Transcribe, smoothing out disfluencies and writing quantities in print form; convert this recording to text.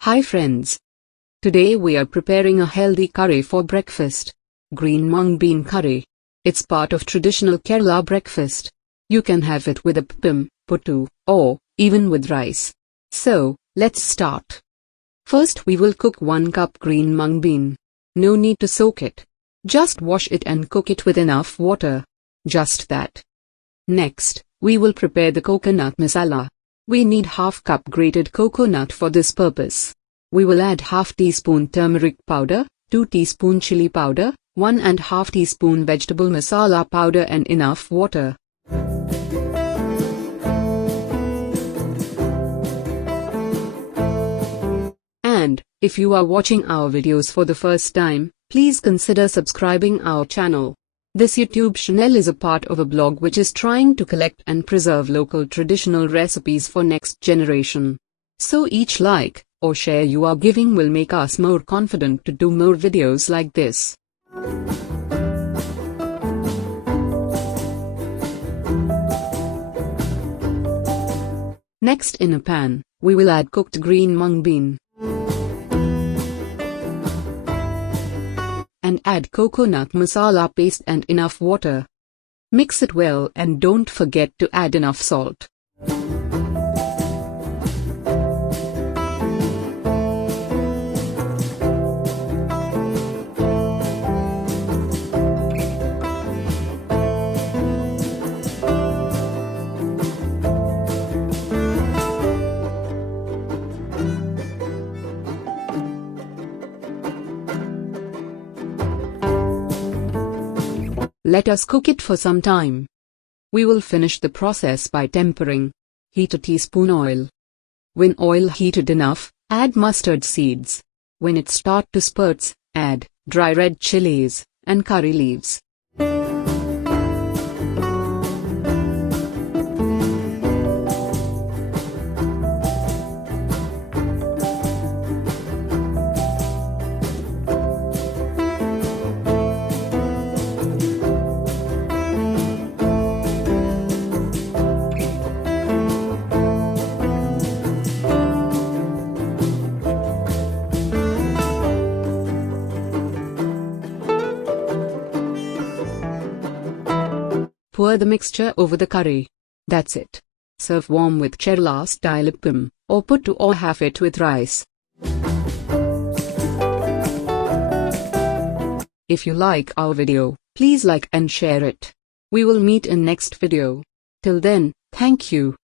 Hi friends. Today we are preparing a healthy curry for breakfast. Green mung bean curry. It's part of traditional Kerala breakfast. You can have it with a puttu, or even with rice. So, let's start. First we will cook 1 cup green mung bean. No need to soak it. Just wash it and cook it with enough water. Just that. Next, we will prepare the coconut masala. We need half cup grated coconut for this purpose. We will add half teaspoon turmeric powder, 2 teaspoon chili powder, 1½ teaspoon vegetable masala powder and enough water. And, if you are watching our videos for the first time, please consider subscribing our channel. This YouTube channel is a part of a blog which is trying to collect and preserve local traditional recipes for next generation. So each like or share you are giving will make us more confident to do more videos like this. Next, in a pan, we will add cooked green mung bean. And add coconut masala paste and enough water. Mix it well and don't forget to add enough salt. Let us cook it for some time. We will finish the process by tempering. Heat a teaspoon oil. When oil heated enough, add mustard seeds. When it start to spurts, add dry red chilies and curry leaves. Pour the mixture over the curry. That's it. Serve warm with Kerala style appam, or puttu, or have it with rice. If you like our video, please like and share it. We will meet in next video. Till then, thank you.